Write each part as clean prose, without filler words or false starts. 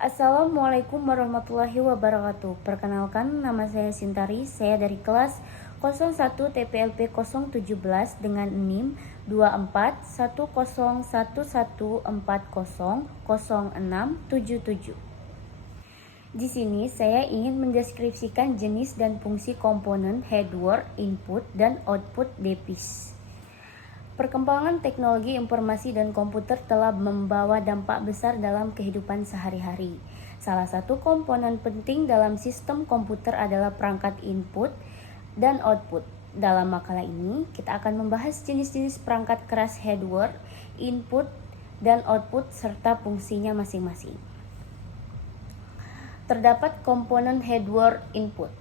Assalamualaikum warahmatullahi wabarakatuh. Perkenalkan, nama saya Sintari. Saya dari kelas 01 TPLP 017 dengan NIM 241111400677. Di sini saya ingin mendeskripsikan jenis dan fungsi komponen hardware, input, dan output DPIS. Perkembangan teknologi informasi dan komputer telah membawa dampak besar dalam kehidupan sehari-hari. Salah satu komponen penting dalam sistem komputer adalah perangkat input dan output. Dalam makalah ini, kita akan membahas jenis-jenis perangkat keras hardware, input, dan output serta fungsinya masing-masing. Terdapat komponen hardware input.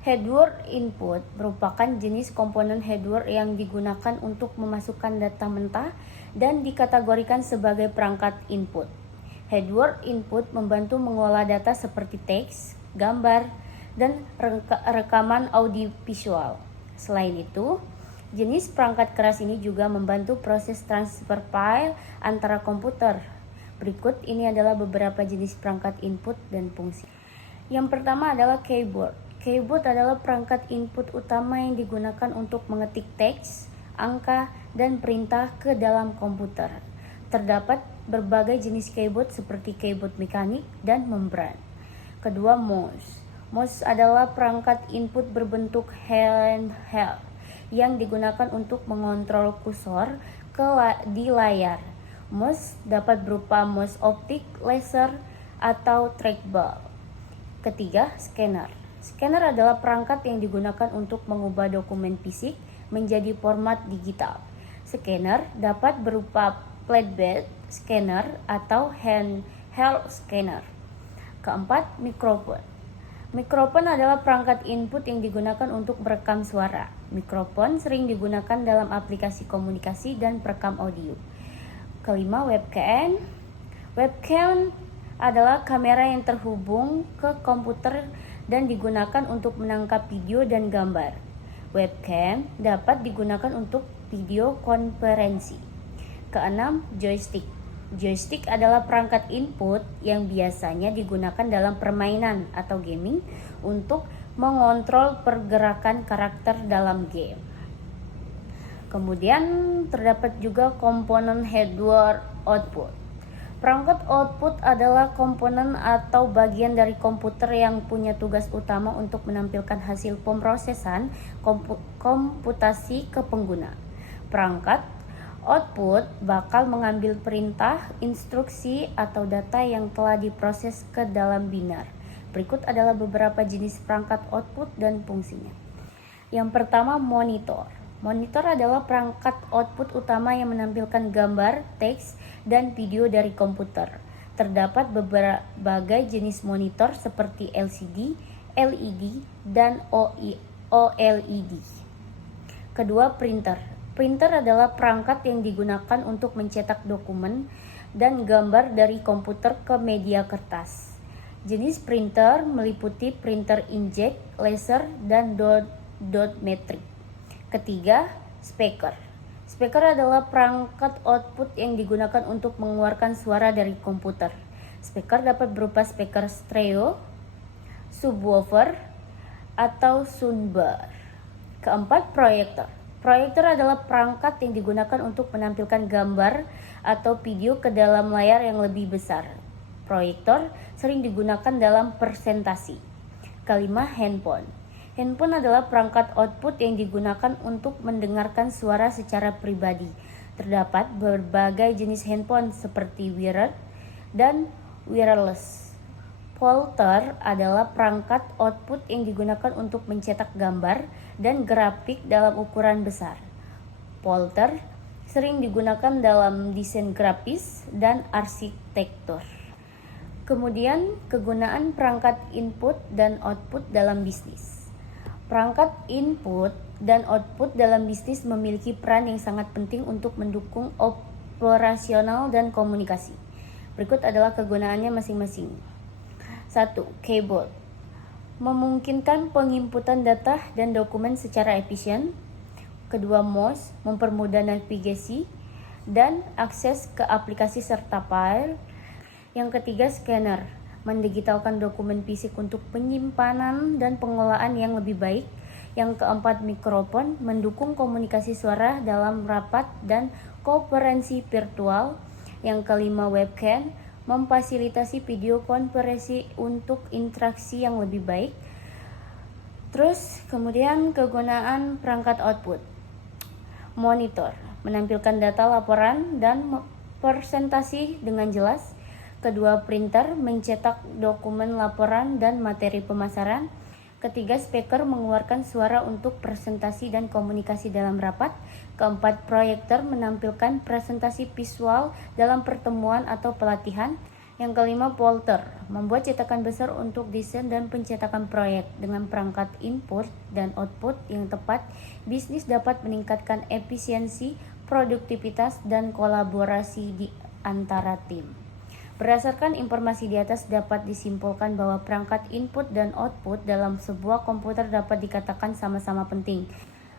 Hardware input merupakan jenis komponen hardware yang digunakan untuk memasukkan data mentah dan dikategorikan sebagai perangkat input. Hardware input membantu mengolah data seperti teks, gambar, dan rekaman audiovisual. Selain itu, jenis perangkat keras ini juga membantu proses transfer file antara komputer. Berikut ini adalah beberapa jenis perangkat input dan fungsi. Yang pertama adalah keyboard. Keyboard adalah perangkat input utama yang digunakan untuk mengetik teks, angka, dan perintah ke dalam komputer. Terdapat berbagai jenis keyboard seperti keyboard mekanik dan membran. Kedua, mouse. Mouse adalah perangkat input berbentuk handheld yang digunakan untuk mengontrol kursor di layar. Mouse dapat berupa mouse optik, laser, atau trackball. Ketiga, scanner. Scanner adalah perangkat yang digunakan untuk mengubah dokumen fisik menjadi format digital. Scanner dapat berupa flatbed scanner atau handheld scanner. Keempat, mikrofon. Mikrofon adalah perangkat input yang digunakan untuk merekam suara. Mikrofon sering digunakan dalam aplikasi komunikasi dan perekam audio. Kelima, webcam. Webcam adalah kamera yang terhubung ke komputer dan digunakan untuk menangkap video dan gambar. Webcam dapat digunakan untuk video konferensi. Keenam, joystick. Joystick adalah perangkat input yang biasanya digunakan dalam permainan atau gaming untuk mengontrol pergerakan karakter dalam game. Kemudian terdapat juga komponen hardware output. Perangkat output adalah komponen atau bagian dari komputer yang punya tugas utama untuk menampilkan hasil pemrosesan komputasi ke pengguna. Perangkat output bakal mengambil perintah, instruksi, atau data yang telah diproses ke dalam binar. Berikut adalah beberapa jenis perangkat output dan fungsinya. Yang pertama, monitor. Monitor adalah perangkat output utama yang menampilkan gambar, teks, dan video dari komputer. Terdapat berbagai jenis monitor seperti LCD, LED, dan OLED. Kedua, printer. Printer adalah perangkat yang digunakan untuk mencetak dokumen dan gambar dari komputer ke media kertas. Jenis printer meliputi printer inkjet, laser, dan dot metrik. Ketiga, speaker. Speaker adalah perangkat output yang digunakan untuk mengeluarkan suara dari komputer. Speaker dapat berupa speaker stereo, subwoofer, atau soundbar. Keempat, proyektor. Proyektor adalah perangkat yang digunakan untuk menampilkan gambar atau video ke dalam layar yang lebih besar. Proyektor sering digunakan dalam presentasi. Kelima, handphone. Handphone adalah perangkat output yang digunakan untuk mendengarkan suara secara pribadi. Terdapat berbagai jenis handphone seperti wired dan wireless. Folder adalah perangkat output yang digunakan untuk mencetak gambar dan grafik dalam ukuran besar. Folder sering digunakan dalam desain grafis dan arsitektur. Kemudian, kegunaan perangkat input dan output dalam bisnis. Perangkat input dan output dalam bisnis memiliki peran yang sangat penting untuk mendukung operasional dan komunikasi. Berikut adalah kegunaannya masing-masing. 1. Keyboard. Memungkinkan penginputan data dan dokumen secara efisien. Kedua, mouse mempermudah navigasi dan akses ke aplikasi serta file. Yang ketiga, scanner, mendigitalkan dokumen fisik untuk penyimpanan dan pengelolaan yang lebih baik. Yang keempat, mikrofon, mendukung komunikasi suara dalam rapat dan konferensi virtual. Yang kelima, webcam, memfasilitasi video konferensi untuk interaksi yang lebih baik. Terus kemudian kegunaan perangkat output. Monitor, menampilkan data laporan dan presentasi dengan jelas. Kedua, printer, mencetak dokumen laporan dan materi pemasaran. Ketiga, speaker, mengeluarkan suara untuk presentasi dan komunikasi dalam rapat. Keempat, proyektor, menampilkan presentasi visual dalam pertemuan atau pelatihan. Yang kelima, plotter, membuat cetakan besar untuk desain dan pencetakan proyek. Dengan perangkat input dan output yang tepat, bisnis dapat meningkatkan efisiensi, produktivitas, dan kolaborasi di antara tim. Berdasarkan informasi di atas dapat disimpulkan bahwa perangkat input dan output dalam sebuah komputer dapat dikatakan sama-sama penting.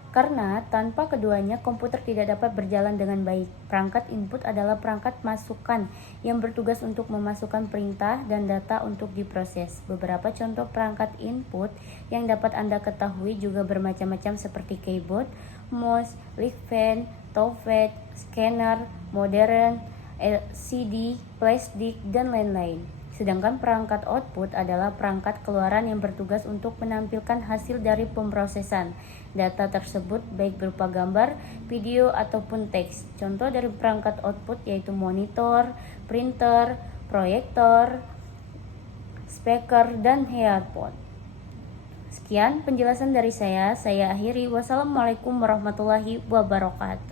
Karena tanpa keduanya komputer tidak dapat berjalan dengan baik. Perangkat input adalah perangkat masukan yang bertugas untuk memasukkan perintah dan data untuk diproses. Beberapa contoh perangkat input yang dapat Anda ketahui juga bermacam-macam seperti keyboard, mouse, light fan, touchpad, scanner, modern, LCD, flash disk, dan lain-lain. Sedangkan perangkat output adalah perangkat keluaran yang bertugas untuk menampilkan hasil dari pemrosesan data tersebut baik berupa gambar, video, ataupun teks. Contoh dari perangkat output yaitu monitor, printer, proyektor, speaker, dan earphone. Sekian penjelasan dari saya akhiri. Wassalamualaikum warahmatullahi wabarakatuh.